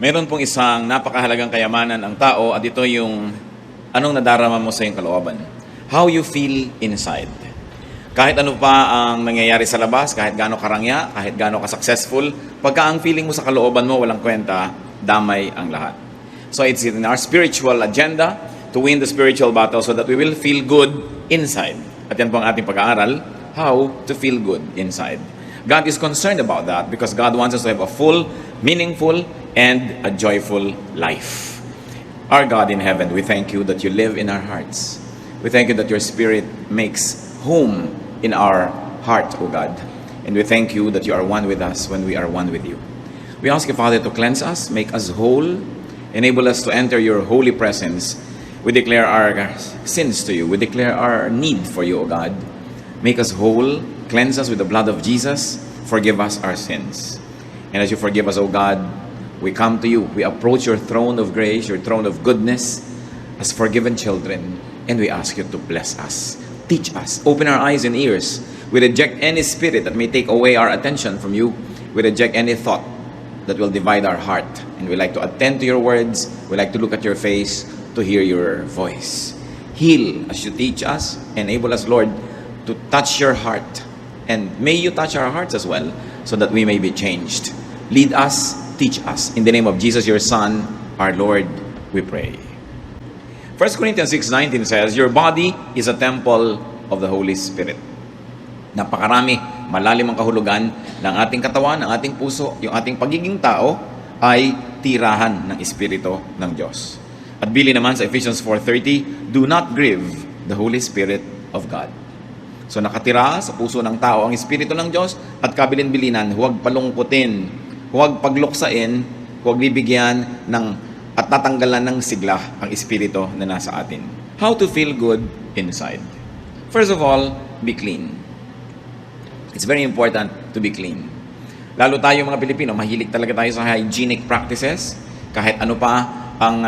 Meron pong isang napakahalagang kayamanan ang tao at ito yung anong nadarama mo sa iyong kalooban. How you feel inside. Kahit ano pa ang nangyayari sa labas, kahit gaano karangya, kahit gaano ka-successful, pagka ang feeling mo sa kalooban mo walang kwenta, damay ang lahat. So it's in our spiritual agenda to win the spiritual battle so that we will feel good inside. At yan po ang ating pag-aaral, how to feel good inside. God is concerned about that because God wants us to have a full, meaningful, and a joyful life. Our God in heaven, we thank you that you live in our hearts. We thank you that your Spirit makes home in our heart, O God. And we thank you that you are one with us when we are one with you. We ask you, Father, to cleanse us, make us whole, enable us to enter your holy presence. We declare our sins to you. We declare our need for you, O God. Make us whole, cleanse us with the blood of Jesus, forgive us our sins. And as you forgive us, O God, we come to you. We approach your throne of grace, your throne of goodness, as forgiven children, and we ask you to bless us. Teach us. Open our eyes and ears. We reject any spirit that may take away our attention from you. We reject any thought that will divide our heart. And we like to attend to your words. We like to look at your face, to hear your voice. Heal as you teach us. Enable us, Lord, to touch your heart. And may you touch our hearts as well, so that we may be changed. Lead us, teach us. In the name of Jesus, your Son, our Lord, we pray. 1 Corinthians 6:19 says, your body is a temple of the Holy Spirit. Napakarami, malalim ang kahulugan ng ating katawan, ng ating puso. Yung ating pagiging tao ay tirahan ng Espiritu ng Diyos. At bili naman sa Ephesians 4:30, do not grieve the Holy Spirit of God. So nakatira sa puso ng tao ang Espiritu ng Diyos at kabilin-bilinan, huwag palungkutin, huwag pagluksain, huwag bibigyan ng at tatanggalan ng sigla ang Espiritu na nasa atin. How to feel good inside. First of all, be clean. It's very important to be clean. Lalo tayo mga Pilipino, mahilig talaga tayo sa hygienic practices. Kahit ano pa ang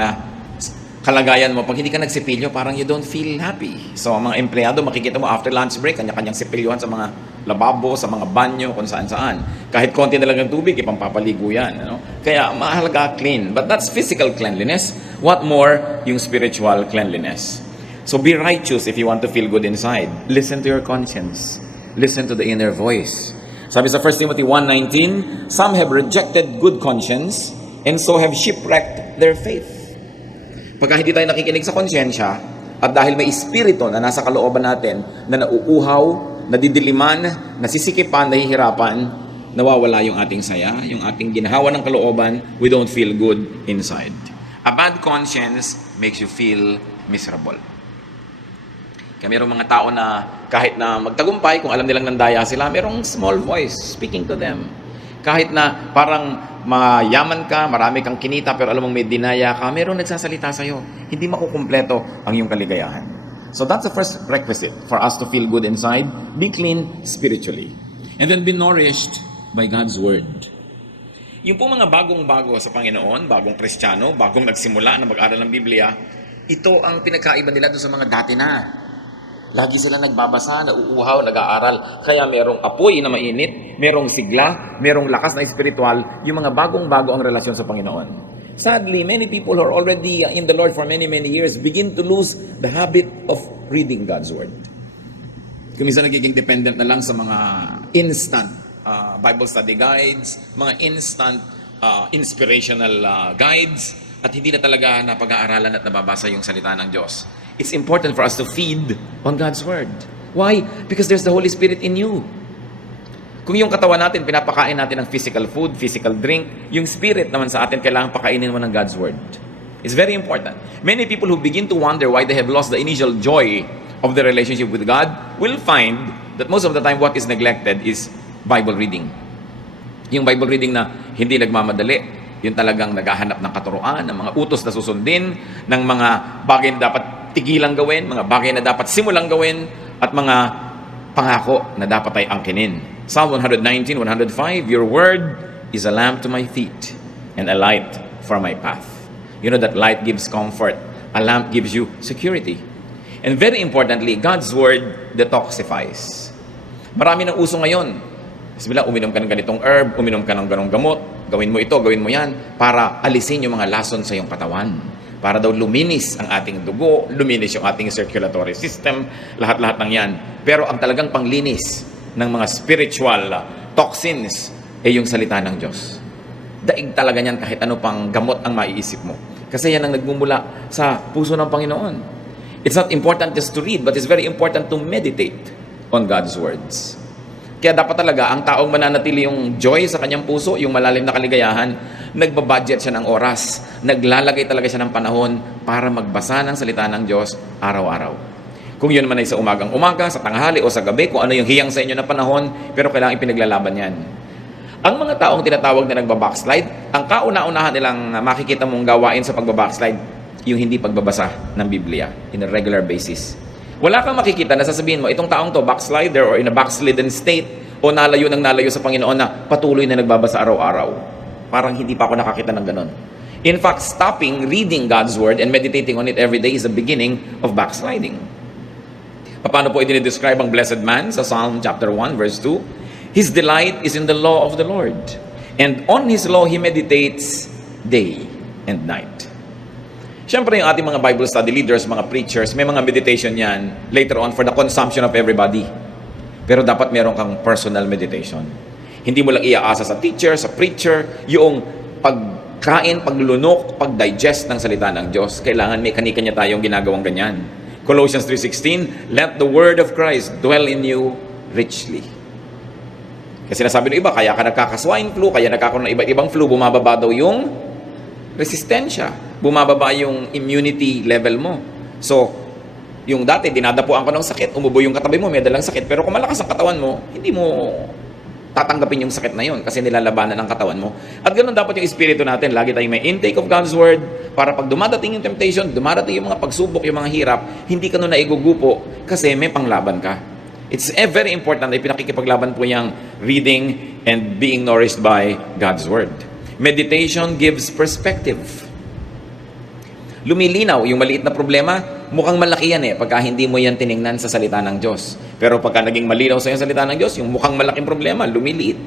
kalagayan mo, pag hindi ka nagsipilyo, parang you don't feel happy. So, ang mga empleyado, makikita mo after lunch break, kanya-kanyang sipilyohan sa mga lababo, sa mga banyo, kung saan-saan. Kahit konti na lang ng tubig, ipampapaligo yan. Ano? Kaya, mahalaga clean. But that's physical cleanliness. What more, yung spiritual cleanliness. So, be righteous if you want to feel good inside. Listen to your conscience. Listen to the inner voice. Sabi sa 1 Timothy 1:19, some have rejected good conscience and so have shipwrecked their faith. Pagka hindi tayo nakikinig sa konsyensya, at dahil may espiritu na nasa kalooban natin, na nauuhaw, nadidiliman, nasisikipan, nahihirapan, nawawala yung ating saya, yung ating ginhawa ng kalooban, we don't feel good inside. A bad conscience makes you feel miserable. Kaya mayroong mga tao na kahit na magtagumpay, kung alam nilang nandaya sila, mayroong small voice speaking to them. Kahit na parang mayaman ka, marami kang kinita, pero alam mong may dinaya ka, mayroong nagsasalita sa'yo. Hindi makukumpleto ang iyong kaligayahan. So that's the first requisite for us to feel good inside. Be clean spiritually. And then be nourished by God's Word. Yung po mga bagong-bago sa Panginoon, bagong Kristiyano, bagong nagsimula na mag-aral ng Biblia, ito ang pinagkaiba nila doon sa mga dati na. Lagi sila nagbabasa, nauuhaw, nag-aaral. Kaya merong apoy na mainit, merong sigla, merong lakas na espiritual, yung mga bagong-bago ang relasyon sa Panginoon. Sadly, many people who are already in the Lord for many, many years begin to lose the habit of reading God's Word. Kung minsan nagiging dependent na lang sa mga instant Bible study guides, mga instant inspirational guides, at hindi na talaga napag-aaralan at nababasa yung salita ng Diyos. It's important for us to feed on God's Word. Why? Because there's the Holy Spirit in you. Kung yung katawan natin, pinapakain natin ng physical food, physical drink, yung spirit naman sa atin, kailangan pakainin mo ng God's Word. It's very important. Many people who begin to wonder why they have lost the initial joy of the relationship with God will find that most of the time what is neglected is Bible reading. Yung Bible reading na hindi nagmamadali, yung talagang naghahanap ng katuruan, ng mga utos na susundin, ng mga bagay na dapat tigilang gawin, mga bagay na dapat simulang gawin, at mga pangako na dapat ay angkinin. Psalm 119, 105, your word is a lamp to my feet and a light for my path. You know that light gives comfort. A lamp gives you security. And very importantly, God's word detoxifies. Marami ng uso ngayon Bismillah, uminom ka ng ganitong herb, uminom ka ng ganong gamot, gawin mo ito, gawin mo yan, para alisin yung mga lason sa iyong katawan. Para daw luminis ang ating dugo, luminis yung ating circulatory system, lahat-lahat ng yan. Pero ang talagang panglinis ng mga spiritual toxins ay yung salita ng Diyos. Daig talaga niyan kahit ano pang gamot ang maiisip mo. Kasi yan ang nagmumula sa puso ng Panginoon. It's not important just to read, but it's very important to meditate on God's words. Kaya dapat talaga, ang taong mananatili yung joy sa kanyang puso, yung malalim na kaligayahan, nagbabudget siya ng oras, naglalagay talaga siya ng panahon para magbasa ng salita ng Diyos araw-araw. Kung yun man ay sa umagang-umaga, sa tanghali o sa gabi, kung ano yung hiyang sa inyo na panahon, pero kailangan ipinaglalaban yan. Ang mga taong tinatawag na nagbabackslide, ang kauna-unahan nilang makikita mong gawain sa pagbabackslide, yung hindi pagbabasa ng Biblia in a regular basis. Wala kang makikita na sasabihin mo, itong taong to, backslider or in a backslidden state, o nalayo sa Panginoon na patuloy na nagbabasa araw-araw. Parang hindi pa ako nakakita ng ganon. In fact, stopping reading God's Word and meditating on it every day is the beginning of backsliding. Paano po i-describe ang blessed man sa Psalm chapter 1, verse 2? His delight is in the law of the Lord, and on His law he meditates day and night. Siyempre, yung ating mga Bible study leaders, mga preachers, may mga meditation yan later on for the consumption of everybody. Pero dapat meron kang personal meditation. Hindi mo lang iaasa sa teacher, sa preacher, yung pagkain, paglunok, pagdigest ng salita ng Diyos. Kailangan may kanya-kanya tayong ginagawang ganyan. Colossians 3:16, let the word of Christ dwell in you richly. Kasi sinasabi ng iba, kaya ka nagkaka-swine flu, kaya nagkakaroon ng iba't ibang flu, bumababa daw yung resistensya. Bumababa yung immunity level mo. So, yung dati, dinadapuan ka ng sakit, umubo yung katabi mo, may dalang sakit. Pero kung malakas ang katawan mo, hindi mo tatanggapin yung sakit na yun kasi nilalabanan ang katawan mo. At ganoon dapat yung espiritu natin. Lagi tayong may intake of God's Word para pag dumadating yung temptation, dumadating yung mga pagsubok, yung mga hirap, hindi ka nun naigugupo kasi may panglaban ka. It's very important na pinakikipaglaban po yung reading and being nourished by God's Word. Meditation gives perspective. Lumilinaw yung maliit na problema, mukhang malaki yan pagka hindi mo yan tiningnan sa salita ng Diyos. Pero pagka naging malinaw sa yung salita ng Diyos, yung mukhang malaking problema, lumiliit.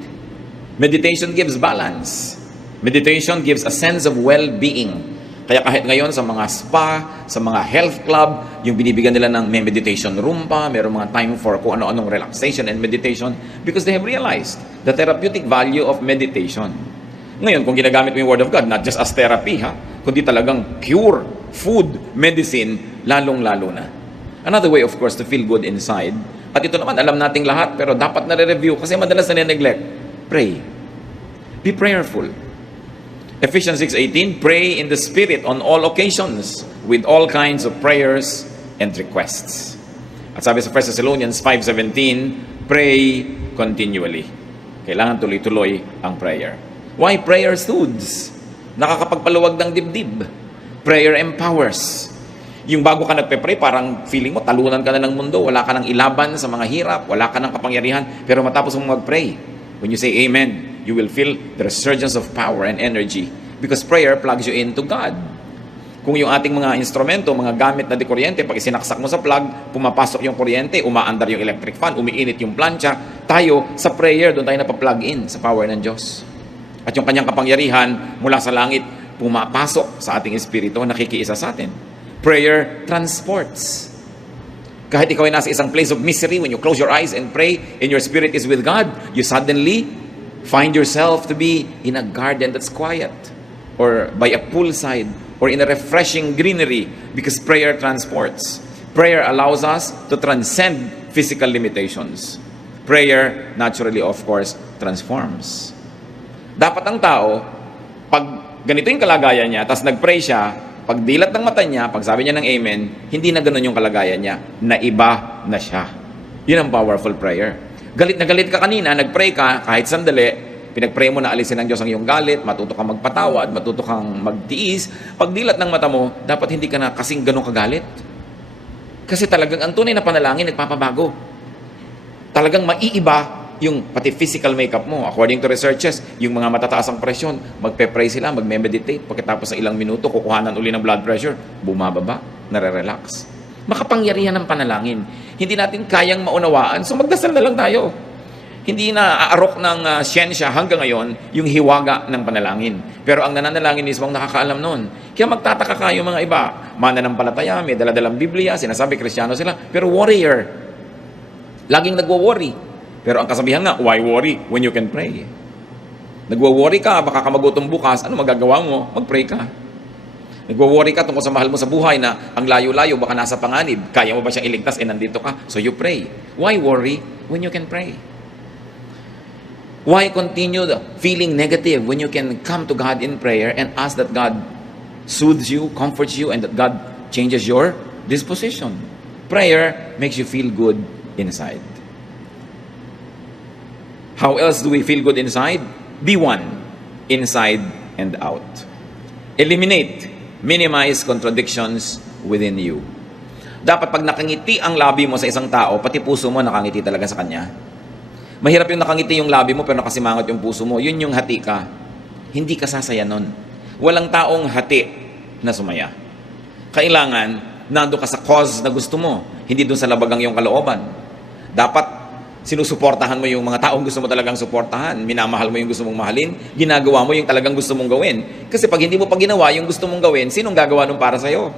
Meditation gives balance. Meditation gives a sense of well-being. Kaya kahit ngayon sa mga spa, sa mga health club, yung binibigyan nila ng may meditation room pa, mayroong mga time for kung ano-anong relaxation and meditation because they have realized the therapeutic value of meditation. Ngayon, kung ginagamit mo yung Word of God, not just as therapy, kundi talagang cure, food, medicine, lalong-lalo na. Another way, of course, to feel good inside. At ito naman, alam nating lahat, pero dapat na-review kasi madalas na neglect. Pray. Be prayerful. Ephesians 6:18, pray in the Spirit on all occasions with all kinds of prayers and requests. At sabi sa 1 Thessalonians 5:17, pray continually. Kailangan tuloy-tuloy ang prayer. Why prayer soothes? Nakakapagpaluwag ng dibdib. Prayer empowers. Yung bago ka nagpe-pray, parang feeling mo, talunan ka na ng mundo, wala ka nang ilaban sa mga hirap, wala ka nang kapangyarihan, pero matapos mong mag-pray, when you say amen, you will feel the resurgence of power and energy because prayer plugs you into God. Kung yung ating mga instrumento, mga gamit na kuryente, pag isinaksak mo sa plug, pumapasok yung kuryente, umaandar yung electric fan, umiinit yung plancha, tayo sa prayer, doon tayo napaplug in sa power ng Diyos. At yung kanyang kapangyarihan mula sa langit, pumapasok sa ating espiritu, nakikiisa sa atin. Prayer transports. Kahit ikaw ay nasa isang place of misery, when you close your eyes and pray, and your spirit is with God, you suddenly find yourself to be in a garden that's quiet, or by a poolside, or in a refreshing greenery, because prayer transports. Prayer allows us to transcend physical limitations. Prayer, naturally, of course, transforms. Dapat ang tao, pag ganito yung kalagayan niya, tapos nag-pray siya, pag dilat ng mata niya, pag sabi niya ng amen, hindi na ganun yung kalagayan niya, naiba na siya. Yun ang powerful prayer. Galit na galit ka kanina, nag-pray ka, kahit sandali, pinag-pray mo na alisin ng Diyos ang iyong galit, matuto kang magpatawad, matuto kang magtiis. Pag dilat ng mata mo, dapat hindi ka na kasing ganun kagalit. Kasi talagang ang tunay na panalangin, nagpapabago. Talagang maiiba yung pati physical makeup mo. According to researches, yung mga matataas ang presyon, magpe-pray sila, magme-meditate. Pagkatapos sa ilang minuto, kukuhanan uli ng blood pressure, bumababa, nare-relax. Makapangyarihan ng panalangin. Hindi natin kayang maunawaan, so magdasal na lang tayo. Hindi na aarok ng siyensya hanggang ngayon yung hiwaga ng panalangin. Pero ang nananalangin mismo ang nakakaalam noon. Kaya magtataka kayo mga iba, mananampalataya, may daladalang Biblia, sinasabi Kristiyano sila, pero warrior. Laging nagwo-worry. Pero ang kasabihan nga, why worry when you can pray? Nagwo-worry ka, baka ka magutom bukas, ano magagawa mo? Mag-pray ka. Nagwo-worry ka tungkol sa mahal mo sa buhay na ang layo-layo, baka nasa panganib, kaya mo ba siyang iligtas, nandito ka, so you pray. Why worry when you can pray? Why continue feeling negative when you can come to God in prayer and ask that God soothes you, comforts you, and that God changes your disposition? Prayer makes you feel good inside. How else do we feel good inside? Be one, inside and out. Eliminate, minimize contradictions within you. Dapat pag nakangiti ang labi mo sa isang tao, pati puso mo nakangiti talaga sa kanya. Mahirap yung nakangiti yung labi mo pero nakasimangot yung puso mo. Yun yung hati ka. Hindi ka sasaya nun. Walang taong hati na sumaya. Kailangan, nando ka sa cause na gusto mo. Hindi dun sa labagang yung kalooban. Dapat, sinusuportahan mo yung mga taong gusto mo talagang suportahan. Minamahal mo yung gusto mong mahalin. Ginagawa mo yung talagang gusto mong gawin. Kasi pag hindi mo pa ginawa yung gusto mong gawin, sinong gagawa nun para sa'yo?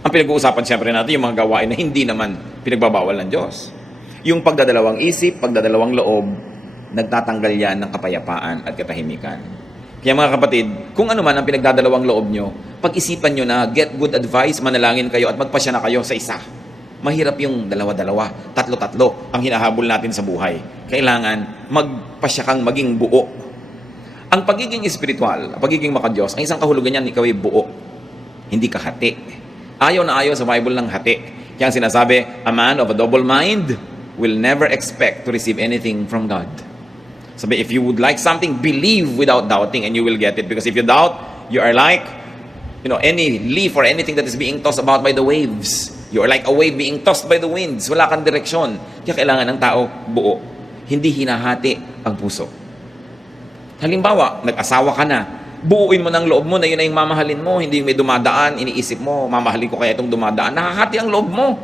Ang pinag-uusapan siyempre natin yung mga gawain na hindi naman pinagbabawal ng Diyos. Yung pagdadalawang isip, pagdadalawang loob, nagtatanggal yan ng kapayapaan at katahimikan. Kaya mga kapatid, kung ano man ang pinagdadalawang loob nyo, pag-isipan nyo na get good advice, manalangin kayo at magpasya na kayo sa isa. Mahirap yung dalawa-dalawa, tatlo-tatlo ang hinahabol natin sa buhay. Kailangan magpasya kang maging buo. Ang pagiging espiritual, ang pagiging makadiyos, ang isang kahulugan niyan, ikaw ay buo. Hindi ka hati. Ayaw na ayaw sa Bible ng hati. Kaya ang sinasabi, a man of a double mind will never expect to receive anything from God. Sabi, if you would like something, believe without doubting and you will get it. Because if you doubt, you are like, any leaf or anything that is being tossed about by the waves. You are like a wave being tossed by the winds. Wala kang direksyon. Kaya kailangan ng tao buo. Hindi hinahati ang puso. Halimbawa, nag-asawa ka na. Buuin mo ng loob mo na yun ay yung mamahalin mo. Hindi yung may dumadaan, iniisip mo, mamahalin ko kaya itong dumadaan. Nakahati ang loob mo.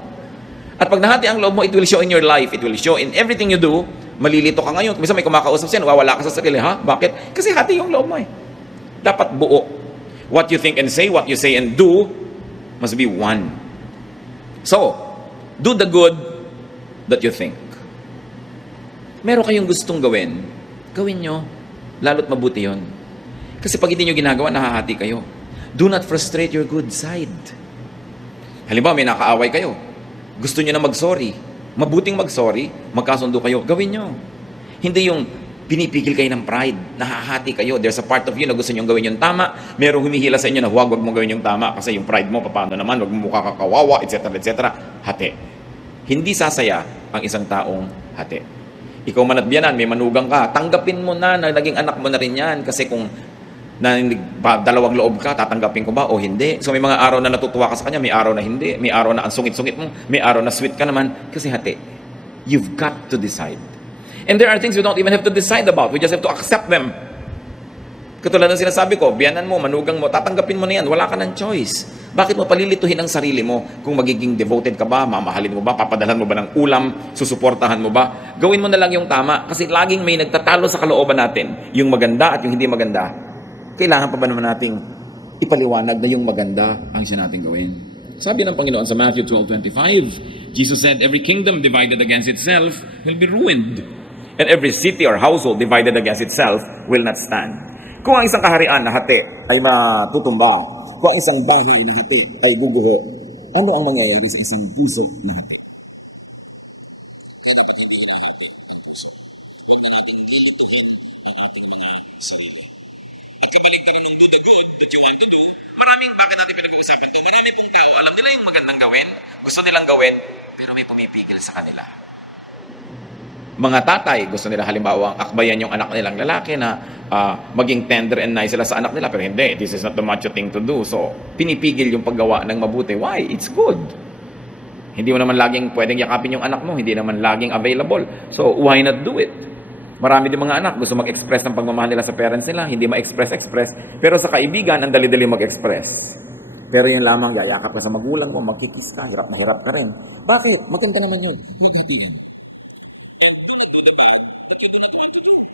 At pag nahati ang loob mo, it will show in your life. It will show in everything you do. Malilito ka ngayon. Minsan may kumakausap siya, nawawala ka sa sarili. Ha? Bakit? Kasi hati yung loob mo eh. Dapat buo. What you think and say, what you say and do, must be one. So, do the good that you think. Meron kayong gustong gawin, gawin nyo. Lalo't mabuti yon. Kasi pag hindi nyo ginagawa, nahahati kayo. Do not frustrate your good side. Halimbawa, may nakaaway kayo. Gusto nyo na mag-sorry. Mabuting mag-sorry, magkasundo kayo. Gawin nyo. Hindi yung pinipigil kayo ng pride. Nahahati kayo. There's a part of you na gusto nyo gawin yung tama. Merong humihila sa inyo na huwag mo gawin yung tama kasi yung pride mo, paano naman, wag mo mukha kakawawa, etc. Hati. Hindi sasaya ang isang taong hati. Ikaw man at biyanan, may manugang ka, tanggapin mo na naging anak mo na rin yan. Kasi kung dalawang loob ka, tatanggapin ko ba o hindi? So may mga araw na natutuwa ka sa kanya, may araw na hindi, may araw na ang sungit-sungit mo, may araw na sweet ka naman, kasi hati. You've got to decide. And there are things you don't even have to decide about. We just have to accept them. Katulad ng sinasabi ko, biyanan mo, manugang mo, tatanggapin mo na yan, wala ka ng choice. Bakit mo palilituhin ang sarili mo kung magiging devoted ka ba, mamahalin mo ba, papadalhan mo ba ng ulam, susuportahan mo ba? Gawin mo na lang yung tama kasi laging may nagtatalo sa kalooban natin, yung maganda at yung hindi maganda. Kailangan pa ba naman nating ipaliwanag na yung maganda ang siya nating gawin? Sabi ng Panginoon sa Matthew 12:25, Jesus said, every kingdom divided against itself will be ruined, and every city or household divided against itself will not stand. Kung ang isang kaharian na hati ay matutumba, kung ang isang bahay na hati ay guguho, ano ang mangyayari sa isang puso na hati? Kaya dapat hindi hinahati ang puso. Huwag na nating lilituhin ang ating mga sarili. At kabaligtaran ng do the good that you want to do, bakit natin pinag-uusapan to? Marami pong tao, alam nila yung magandang gawin, gusto nilang gawin, pero may pumipigil sa kanila. Mga tatay, gusto nila halimbawa akbayan yung anak nilang lalaki na maging tender and nice sila sa anak nila, pero hindi, this is not the macho thing to do. So, pinipigil yung paggawa ng mabuti. Why? It's good. Hindi mo naman laging pwedeng yakapin yung anak mo, hindi naman laging available. So, why not do it? Marami din mga anak gusto mag-express ng pagmamahal nila sa parents nila, hindi ma-express. Pero sa kaibigan, ang dali-dali mag-express. Pero yun lamang, yayakap ka sa magulang mo, magkikis ka, hirap na hirap ka rin. Bakit? Maganda naman yun. Huwag hatiin. And do not do the bad that you do not want to do.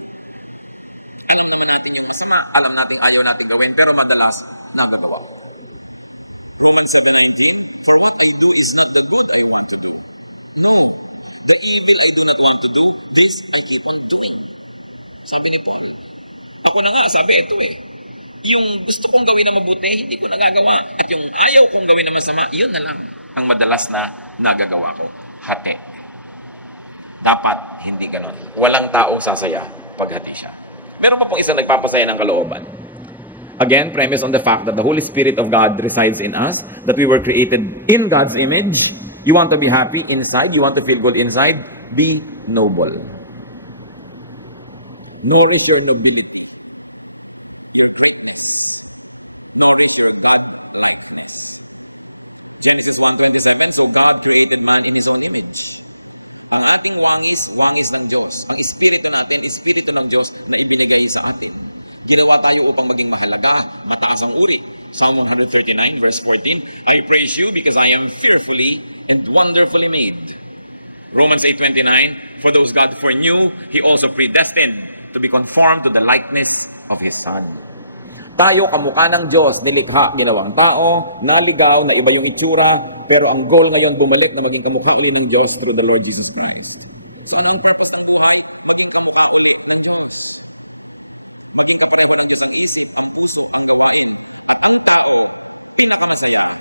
Alam naman natin yung masama, alam natin ayaw natin gawin, pero madalas nagagawa. Romans 7:19, for what I do is not the good I want to do. No, the evil I do not want to do, this I keep on doing. Sabi ni Paul. Ako na nga, sabi ito yung gusto kong gawin na mabuti, hindi ko nagagawa. At yung ayaw kong gawin na masama, yun na lang ang madalas na nagagawa ko. Hati. Dapat hindi ganon. Walang taong sasaya paghati siya. Meron pa pong isang nagpapasaya ng kalooban. Again, premise on the fact that the Holy Spirit of God resides in us, that we were created in God's image. You want to be happy inside, you want to feel good inside, be noble. Nourish your nobility, your greatness. Nourish your God-likeness. Genesis 1:27, so God created man in His own image. Ang ating wangis, wangis ng Diyos. Ang espiritu natin, espiritu ng Diyos na ibinigay sa atin. Ginawa tayo upang maging mahalaga, mataas ang uri. Psalm 139 verse 14, I praise you because I am fearfully and wonderfully made. Romans 8:29, for those God foreknew, He also predestined to be conformed to the likeness of His Son. Tayo, kamukha ng Diyos, nilikha, ginawang tao, naligaw, na iba yung itsura, pero ang goal ngayon bumalik na maging kamukha uli ng Diyos through the Lord Jesus Christ. So ano ang purpose ng buhay? Maging kamukha uli ng Diyos. Maging kapareho ng Diyos ang isip, ang puso, ang gawain. At ang tao, pinakamasaya,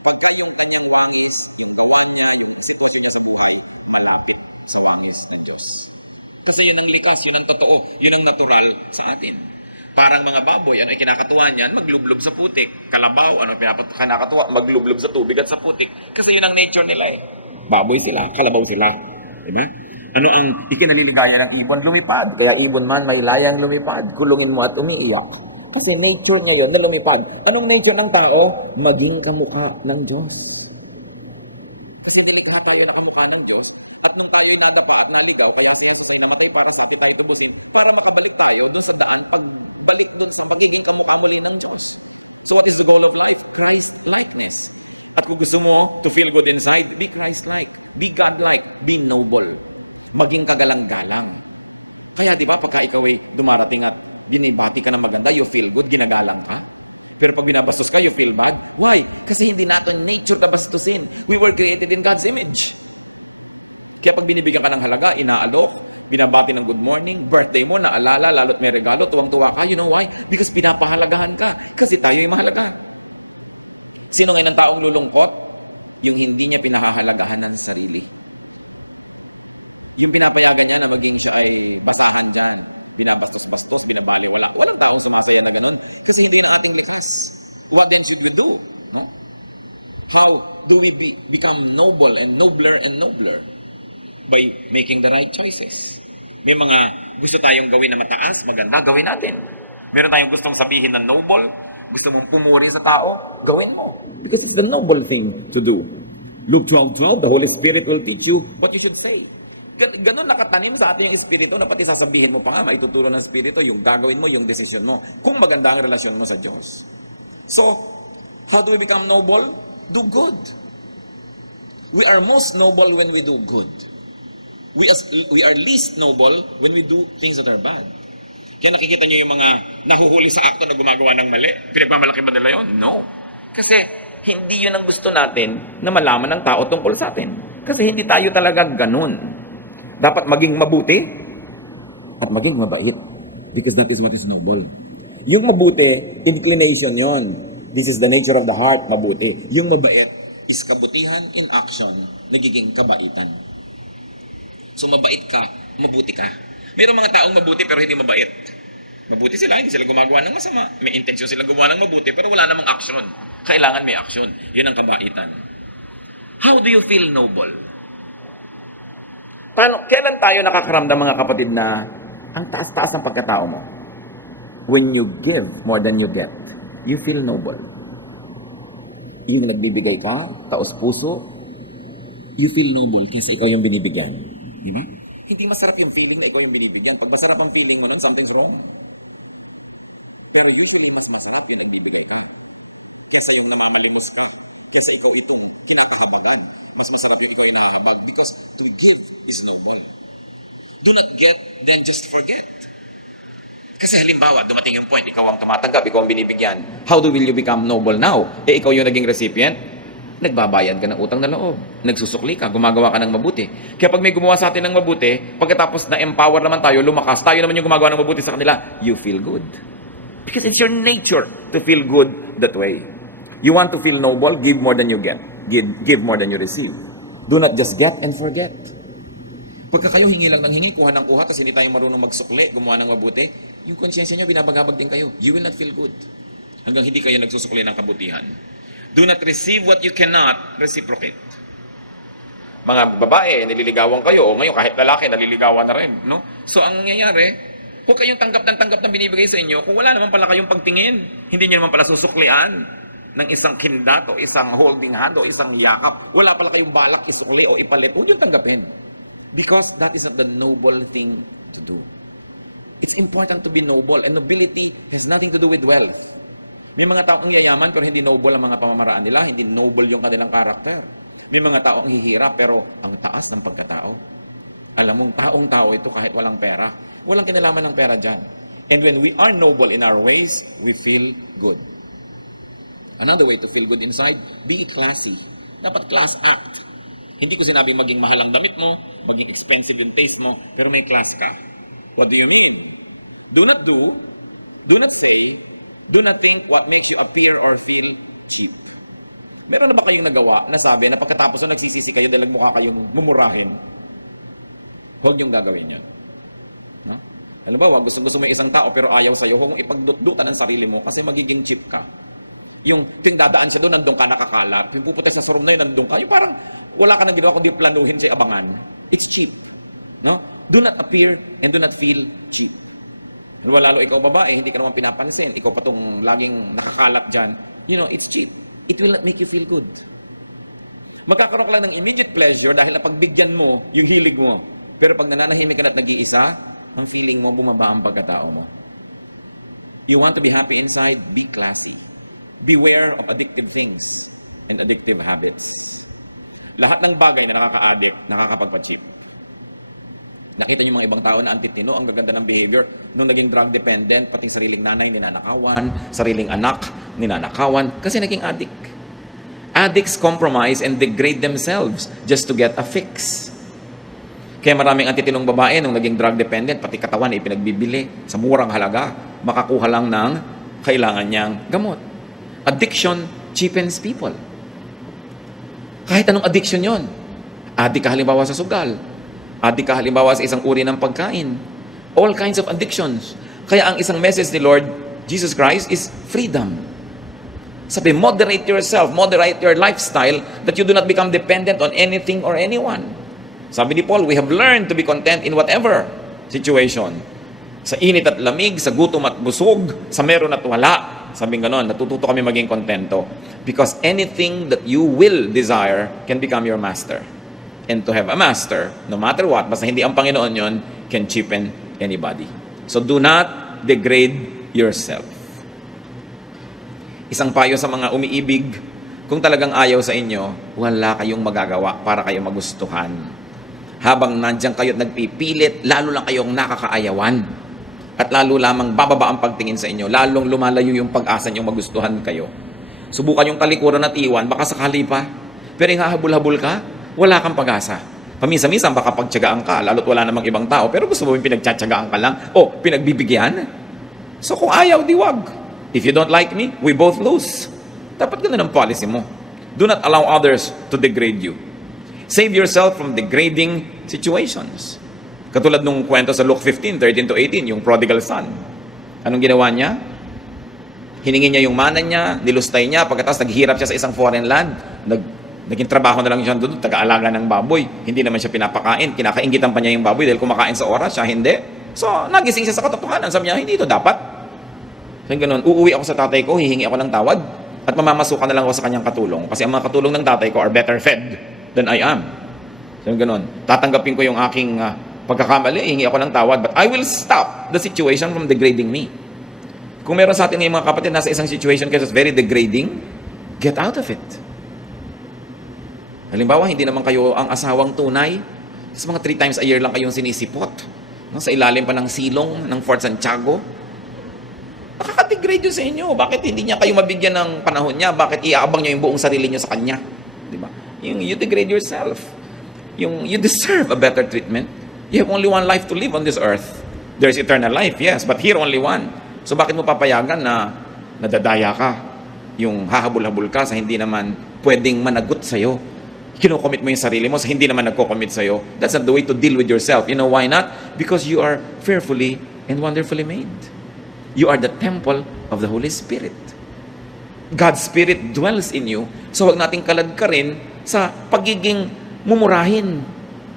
pagka yung kanyang wangis, yung gawa niya, yung sitwasyon niya sa buhay, malapit sa wangis ng Diyos. Kasi yun ang likas, yun ang totoo, yun ang natural sa atin. Parang mga baboy, ano ay kinakatuwa niyan? Maglublob sa putik. Kalabaw, ano kinakatuwa? Maglublob sa tubig at sa putik. Kasi yun ang nature nila Baboy sila, kalabaw sila. Diba? Ano ang ikinaliligaya ng ibon? Lumipad. Kaya ibon man may layang lumipad. Kulungin mo at umiiyak. Kasi nature niya yun na lumipad. Anong nature ng tao? Maging kamukha ng Diyos. Kasi nilikha tayo na kamukha ng Diyos, at nung tayo'y nadapa at naligaw, kaya si Jesus ay namatay para sa atin tayo tubusin, para makabalik tayo dun sa daan, pagbalik dun sa pagiging kamukha muli ng Diyos. So what is the goal of life? Christ-likeness. At kung gusto mo to feel good inside, be Christ-like, be God-like, be noble. Maging kagalang-galang. Kaya di ba, pagka ikaw ay dumarating at binibati ka ng maganda, you feel good, ginagalang ka. Pero pag binabastos ka, you feel bad. Why? Kasi hindi natin nature na bastusin. We were created in God's image. Kaya pag binibigyan ka ng halaga, inaalok, binabati ng good morning, birthday mo, naalala, lalo't may regalo, tuwang-tuwa ka. You know why? Because pinapahalagahan ka. Kasi tayo ay mahalaga. Sino ngayon ang taong lulungkot? Yung hindi niya pinahahalagahan ng sarili. Yung pinapayagan niya na maging siya ay basahan dyan. Binabastos-bastos, binabaliwala. Walang taong sumasaya na ganun kasi hindi na ating likas. What then should we do? No? How do we become noble and nobler and nobler? By making the right choices. May mga gusto tayong gawin na mataas, maganda, gawin natin. Meron tayong gustong sabihin na noble, gusto mong pumuri sa tao, gawin mo. Because it's the noble thing to do. Luke 12:12, the Holy Spirit will teach you what you should say. Ganun nakatanim sa atin yung espiritu na pati sasabihin mo pa nga, maituturo ng espiritu, yung gagawin mo, yung desisyon mo, kung maganda ang relasyon mo sa Diyos. So, how do we become noble? Do good. We are most noble when we do good. We are least noble when we do things that are bad. Kaya nakikita nyo yung mga nahuhuli sa akto na gumagawa ng mali. Pinagmamalaki ba nila yun? No. Kasi hindi yun ang gusto natin na malaman ng tao tungkol sa atin. Kasi hindi tayo talaga ganun. Dapat maging mabuti at maging mabait. Because that is what is noble. Yung mabuti, inclination yon. This is the nature of the heart, mabuti. Yung mabait is kabutihan in action, nagiging kabaitan. So mabait ka, mabuti ka. Mayroong mga taong mabuti pero hindi mabait. Mabuti sila, hindi sila gumagawa ng masama. May intensyon silang gumawa ng mabuti pero wala namang action. Kailangan may action. Yun ang kabaitan. How do you feel noble? Kailan tayo nakakaramdam, mga kapatid, na ang taas-taas ng pagkatao mo? When you give more than you get, you feel noble. Yung nagbibigay ka, taos puso, you feel noble kaysa ikaw yung binibigyan. Di ba? Hindi masarap yung feeling na ikaw yung binibigyan. Pag masarap ang feeling mo nun, something's wrong. Pero usually, mas masarap yung nagbibigay ka kaysa yung namamalimos ka, kaysa ikaw itong kinakahabagan. Mas masarap yung ikaw yung nahahabag because to give is noble. Do not get, then just forget. Kasi halimbawa, dumating yung point, ikaw ang tumatanggap, ikaw ang binibigyan. How will you become noble now? Ikaw yung naging recipient, nagbabayad ka ng utang na loob. Nagsusukli ka, gumagawa ka ng mabuti. Kaya pag may gumawa sa atin ng mabuti, pagkatapos na-empower naman tayo, lumakas, tayo naman yung gumagawa ng mabuti sa kanila, you feel good. Because it's your nature to feel good that way. You want to feel noble, give more than you get. Give more than you receive. Do not just get and forget. Pagka kayo hingi lang ng hingi, kuha ng kuha, kasi hindi tayo marunong magsukli, gumawa ng mabuti, yung konsyensya nyo, binabagabag din kayo. You will not feel good. Hanggang hindi kayo nagsusukli ng kabutihan. Do not receive what you cannot reciprocate. Mga babae, naliligawan kayo, o ngayon kahit lalaki, naliligawan na rin. No? So ang nangyayari, huwag kayong tanggap ng binibigay sa inyo kung wala naman pala kayong pagtingin. Hindi nyo naman pala susuklian ng isang kindat o isang holding hand o isang yakap. Wala pala kayong balak isukli o ipalit. Huwag yung tanggapin. Because that is not the noble thing to do. It's important to be noble, and nobility has nothing to do with wealth. May mga tao ang yayaman pero hindi noble ang mga pamamaraan nila, hindi noble yung kanilang karakter. May mga tao ang hihirap pero ang taas ng pagkatao. Alam mong taong-tao ito kahit walang pera. Walang kinalaman ng pera dyan. And when we are noble in our ways, we feel good. Another way to feel good inside, be classy. Dapat class act. Hindi ko sinabing maging mahal ang damit mo, maging expensive yung taste mo, pero may class ka. What do you mean? Do not do not say, do not think what makes you appear or feel cheap. Meron na ba kayong nagawa na sabi na pagkatapos na nagsisisi kayo dahil mukha kayong mumurahin? Huwag niyong gagawin yun. No? Halimbawa, gusto mo yung isang tao pero ayaw sa'yo, huwag mong ipagdudutan ang sarili mo kasi magiging cheap ka. Yung tuwing dadaan siya doon, nandun ka nakakalat. Yung pupunta sa showroom na yun, nandun ka. Yung parang wala ka nang ginawa kundi planuhin siya abangan. It's cheap. No? Do not appear and do not feel cheap. Lalo ikaw babae, hindi ka naman pinapansin. Ikaw pa tong laging nakakalat dyan. You know, it's cheap. It will not make you feel good. Magkakaroon ka lang ng immediate pleasure dahil napagbigyan mo yung hilig mo. Pero pag nananahimik ka na at nag-iisa, ang feeling mo, bumaba ang pagkatao mo. You want to be happy inside? Be classy. Beware of addictive things and addictive habits. Lahat ng bagay na nakaka-addict, nakakapagpa-cheap. Nakita niyo mga ibang tao na antitino, ang gaganda ng behavior, nung naging drug dependent, pati sariling nanay, ninanakawan, sariling anak, ninanakawan, kasi naging addict. Addicts compromise and degrade themselves just to get a fix. Kaya maraming antitinong babae, nung naging drug dependent, pati katawan ay pinagbibili sa murang halaga, makakuha lang ng kailangan niyang gamot. Addiction cheapens people. Kahit anong addiction yon. Addict ka halimbawa sa sugal. Addict ka halimbawa sa isang uri ng pagkain. All kinds of addictions. Kaya ang isang message ni Lord Jesus Christ is freedom. Sabi, moderate yourself, moderate your lifestyle that you do not become dependent on anything or anyone. Sabi ni Paul, we have learned to be content in whatever situation. Sa init at lamig, sa gutom at busog, sa meron at wala. Sabi ganon, natututo kami maging kontento. Because anything that you will desire can become your master. And to have a master, no matter what, basta hindi ang Panginoon yon, can cheapen anybody. So do not degrade yourself. Isang payo sa mga umiibig, kung talagang ayaw sa inyo, wala kayong magagawa para kayo magustuhan. Habang nandiyan kayo at nagpipilit, lalo lang kayong nakakaayawan. At lalo lamang bababa ang pagtingin sa inyo, lalong lumalayo yung pag-asa niyong magustuhan kayo. Subukan yung talikuran at iwan, baka sakali pa. Pero yung hahabol-habol ka, wala kang pag-asa. Paminsan-minsan baka pagtyagaan ka, lalo't wala namang ibang tao, pero gusto mo yung pinagtsatsagaan ka lang, o pinagbibigyan. So kung ayaw, di wag. If you don't like me, we both lose. Dapat ganun ang policy mo. Do not allow others to degrade you. Save yourself from degrading situations. Katulad nung kwento sa Luke 15:13-18, yung prodigal son. Anong ginawa niya? Hiningi niya yung mana niya, nilustay niya, pagkatapos naghirap siya sa isang foreign land, naging trabaho na lang siya doon, taga-alaga ng baboy. Hindi naman siya pinapakain, kinakaingitan pa niya yung baboy dahil kumakain sa oras, siya hindi. So, nagising siya sa katotohanan, sabi niya, hindi ito dapat. So, ganun, uuwi ako sa tatay ko, hihingi ako ng tawad, at mamamasukan na lang ako sa kanyang katulong. Kasi ang mga katulong ng tatay ko are better fed than I am. So, ganun, tatanggapin ko yung aking pagkakamali, hingi ako ng tawad, but I will stop the situation from degrading me. Kung meron sa atin ngayong mga kapatid, nasa isang situation kasi very degrading, get out of it. Halimbawa, hindi naman kayo ang asawang tunay, Sa mga 3 times a year lang kayong sinisipot. No? Sa ilalim pa ng silong ng Fort Santiago. Nakaka-degrade yun sa inyo. Bakit hindi niya kayo mabigyan ng panahon niya? Bakit iaabang niyo yung buong sarili niyo sa kanya? Di ba? You degrade yourself. You deserve a better treatment. You have only one life to live on this earth. There's eternal life, yes, but here only one. So bakit mo papayagan na nadadaya ka? Yung hahabol-habol ka sa hindi naman pwedeng managot sa'yo. Kinocommit mo yung sarili mo sa hindi naman nagko-commit sa'yo. That's not the way to deal with yourself. You know why not? Because you are fearfully and wonderfully made. You are the temple of the Holy Spirit. God's Spirit dwells in you. So huwag nating kaladkarin sa pagiging mumurahin.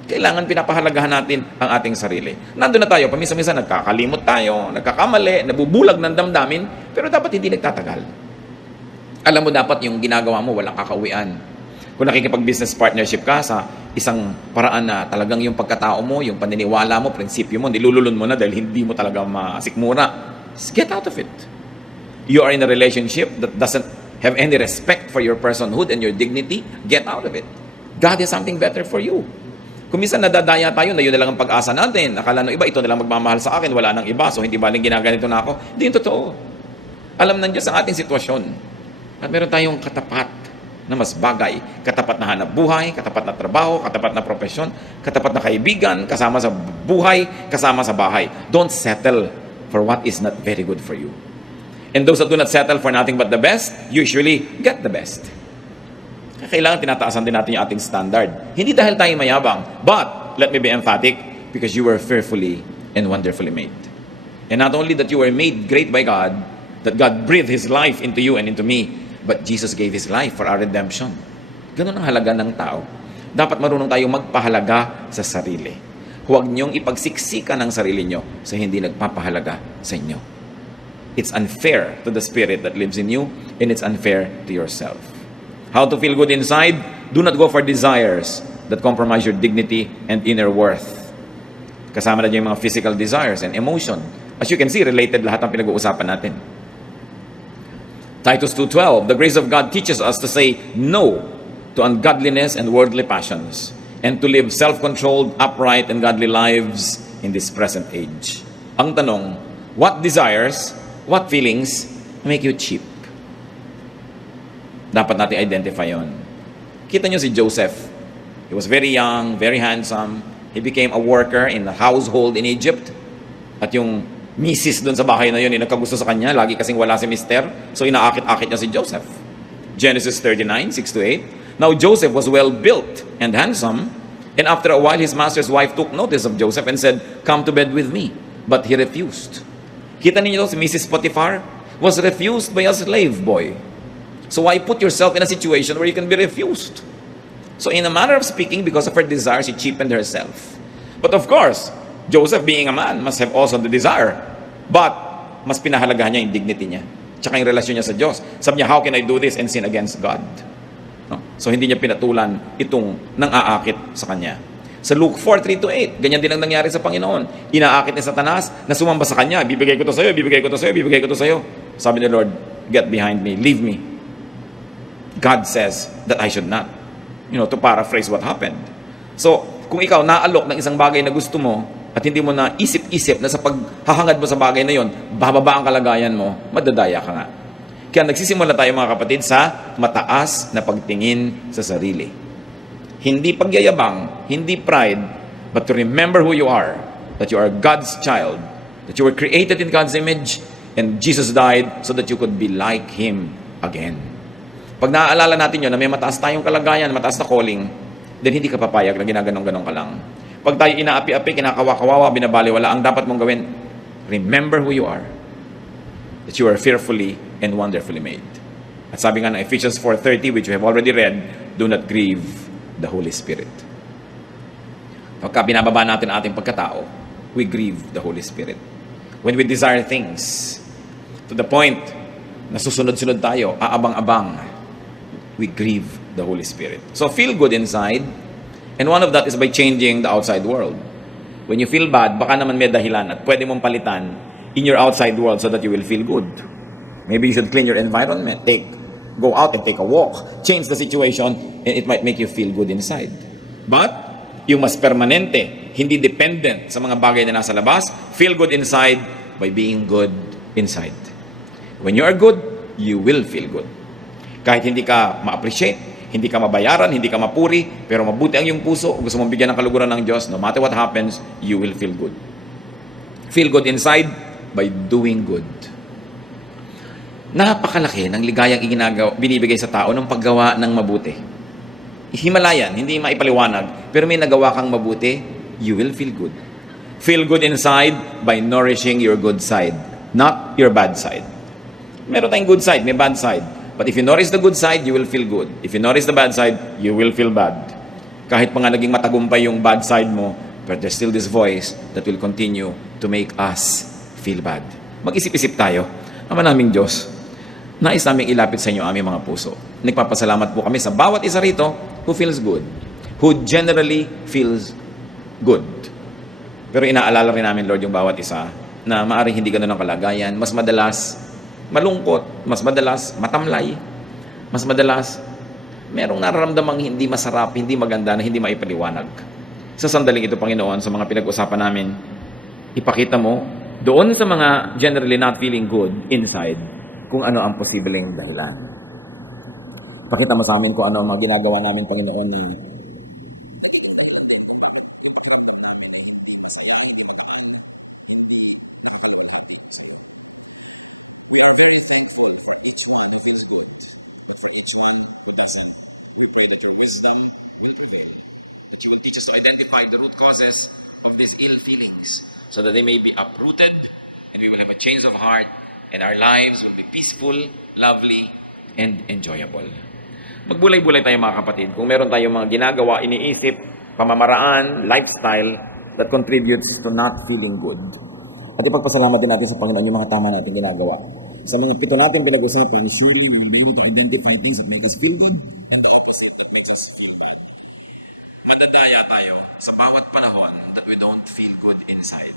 Kailangan pinapahalagahan natin ang ating sarili. Nandun na tayo, paminsan-minsan nagkakalimot tayo, nagkakamali, nabubulag ng damdamin, pero dapat hindi nagtatagal. Alam mo, dapat yung ginagawa mo, walang kakauwian. Kung nakikipag-business partnership ka sa isang paraan na talagang yung pagkatao mo, yung paniniwala mo, prinsipyo mo, nilululun mo na dahil hindi mo talaga masikmura, get out of it. You are in a relationship that doesn't have any respect for your personhood and your dignity, get out of it. God has something better for you. Kung minsan nadadaya tayo na yun na lang ang pag-asa natin, akala ng iba, ito na lang magmamahal sa akin, wala nang iba, so hindi baling ginaganito na ako. Hindi yung totoo. Alam ng Diyos ang ating sitwasyon. At meron tayong katapat na mas bagay. Katapat na hanap buhay, katapat na trabaho, katapat na profesyon, katapat na kaibigan, kasama sa buhay, kasama sa bahay. Don't settle for what is not very good for you. And those that do not settle for nothing but the best, usually get the best. Kailangan tinataasan din natin yung ating standard. Hindi dahil tayo mayabang, but, let me be emphatic, because you were fearfully and wonderfully made. And not only that you were made great by God, that God breathed His life into you and into me, but Jesus gave His life for our redemption. Ganun ang halaga ng tao. Dapat marunong tayong magpahalaga sa sarili. Huwag niyong ipagsiksikan ang sarili niyo sa hindi nagpapahalaga sa inyo. It's unfair to the Spirit that lives in you, and it's unfair to yourself. How to feel good inside? Do not go for desires that compromise your dignity and inner worth. Kasama na dyan yung mga physical desires and emotion. As you can see, related lahat ng pinag-uusapan natin. Titus 2:12, the grace of God teaches us to say no to ungodliness and worldly passions, and to live self-controlled, upright, and godly lives in this present age. Ang tanong, what desires, what feelings make you cheap? Dapat natin identify yon. Kita nyo si Joseph. He was very young, very handsome. He became a worker in the household in Egypt. At yung misis doon sa bahay na yun, nagkagusto sa kanya, lagi kasing wala si mister. So inaakit-akit niya si Joseph. Genesis 39, 6-8. Now Joseph was well built and handsome, and after a while his master's wife took notice of Joseph and said, "Come to bed with me." But he refused. Kita ninyo si Mrs. Potiphar was refused by a slave boy. So why put yourself in a situation where you can be refused? So in a manner of speaking, because of her desire, she cheapened herself. But of course, Joseph being a man must have also the desire. But mas pinahalagahan niya yung dignity niya. Tsaka yung relasyon niya sa Diyos. Sabi niya, how can I do this and sin against God? No? So hindi niya pinatulan itong nang-aakit sa kanya. Sa Luke 4:3-8, ganyan din ang nangyari sa Panginoon. Inaakit ni Satanas na sumamba sa kanya, bibigay ko to sa'yo, bibigay ko to sa'yo, bibigay ko to sa'yo. Sabi ni Lord, get behind me, leave me. God says that I should not. To paraphrase what happened. So, kung ikaw naalok ng isang bagay na gusto mo at hindi mo na isip-isip na sa paghahangad mo sa bagay na yon, bababa ang kalagayan mo, madadaya ka nga. Kaya nagsisimula tayo mga kapatid sa mataas na pagtingin sa sarili. Hindi pagyayabang, hindi pride, but to remember who you are, that you are God's child, that you were created in God's image, and Jesus died so that you could be like Him again. Pag naaalala natin yun, na may mataas tayong kalagayan, mataas na calling, then hindi ka papayag na ginaganong-ganong ka lang. Pag tayo inaapi-api, kinakawa-kawawa, binabaliwala, ang dapat mong gawin, remember who you are. That you are fearfully and wonderfully made. At sabi nga ng Ephesians 4:30, which we have already read, do not grieve the Holy Spirit. Pagka binababa natin ang ating pagkatao, we grieve the Holy Spirit. When we desire things, to the point na susunod-sunod tayo, aabang-abang, we grieve the Holy Spirit. So feel good inside, and one of that is by changing the outside world. When you feel bad, baka naman may dahilan at pwede mong palitan in your outside world so that you will feel good. Maybe you should clean your environment, go out and take a walk, change the situation, and it might make you feel good inside. But yung mas permanente, hindi dependent sa mga bagay na nasa labas. Feel good inside by being good inside. When you are good, you will feel good. Kahit hindi ka ma-appreciate, hindi ka mabayaran, hindi ka mapuri, pero mabuti ang iyong puso, gusto mong bigyan ng kaluguran ng Diyos, no matter what happens, you will feel good. Feel good inside by doing good. Napakalaki ng ligayang binibigay sa tao ng paggawa ng mabuti. Himalayan, hindi maipaliwanag, pero may nagawa kang mabuti, you will feel good. Feel good inside by nourishing your good side, not your bad side. Meron tayong good side, may bad side. But if you notice the good side, you will feel good. If you notice the bad side, you will feel bad. Kahit pa nga naging matagumpay yung bad side mo, but there's still this voice that will continue to make us feel bad. Mag-isip-isip tayo. Ama naming Diyos, nais naming ilapit sa inyo aming mga puso. Nagpapasalamat po kami sa bawat isa rito who feels good, who generally feels good. Pero inaalala rin namin, Lord, yung bawat isa na maaaring hindi ganun ang kalagayan, mas madalas malungkot, mas madalas matamlay, mas madalas merong nararamdamang hindi masarap, hindi maganda, na hindi maipaliwanag. Sa sandaling ito, Panginoon, sa mga pinag-usapan namin, ipakita mo doon sa mga generally not feeling good inside kung ano ang posibleng dahilan. Ipakita mo sa amin kung ano ang mga ginagawa namin, Panginoon, na nagiging dahilan din kung bakit yung pakiramdam namin ay hindi masaya, hindi magaan, hindi nakakaluwalhati sa iyo. We are very thankful for each one who feels good, but for each one who doesn't, we pray that your wisdom will prevail, that you will teach us to identify the root causes of these ill feelings so that they may be uprooted and we will have a change of heart and our lives will be peaceful, lovely, and enjoyable. Magbulay-bulay tayo mga kapatid. Kung meron tayong mga ginagawa, iniisip, pamamaraan, lifestyle that contributes to not feeling good. At ipagpasalamat din natin sa Panginoon yung mga tama natin ginagawa. Sa mga 7 natin pinag-usapan, surely we will be able to identify things that make us feel good and the opposite that makes us feel bad. Madadaya tayo sa bawat panahon that we don't feel good inside.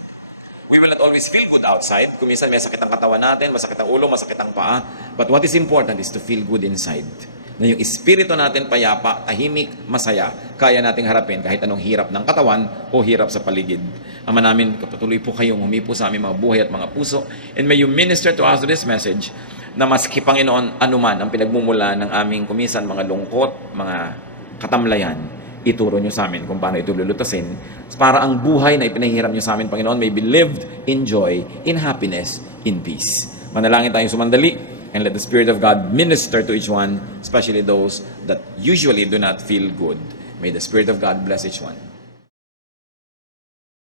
We will not always feel good outside. Kung minsan may sakit ang katawan natin, masakit ang ulo, masakit ang paa. But what is important is to feel good inside. Na yung espiritu natin payapa, tahimik, masaya, kaya nating harapin kahit anong hirap ng katawan o hirap sa paligid. Ama namin, kapatuloy po kayong humipo sa aming mga buhay at mga puso. And may you minister to us this message na maski Panginoon anuman ang pinagmumula ng aming kumisan, mga lungkot, mga katamlayan, ituro nyo sa amin kung paano ito lulutasin para ang buhay na ipinahiram nyo sa amin, Panginoon, may be lived in joy, in happiness, in peace. Manalangin tayong sumandali and let the Spirit of God minister to each one, especially those that usually do not feel good. May the Spirit of God bless each one.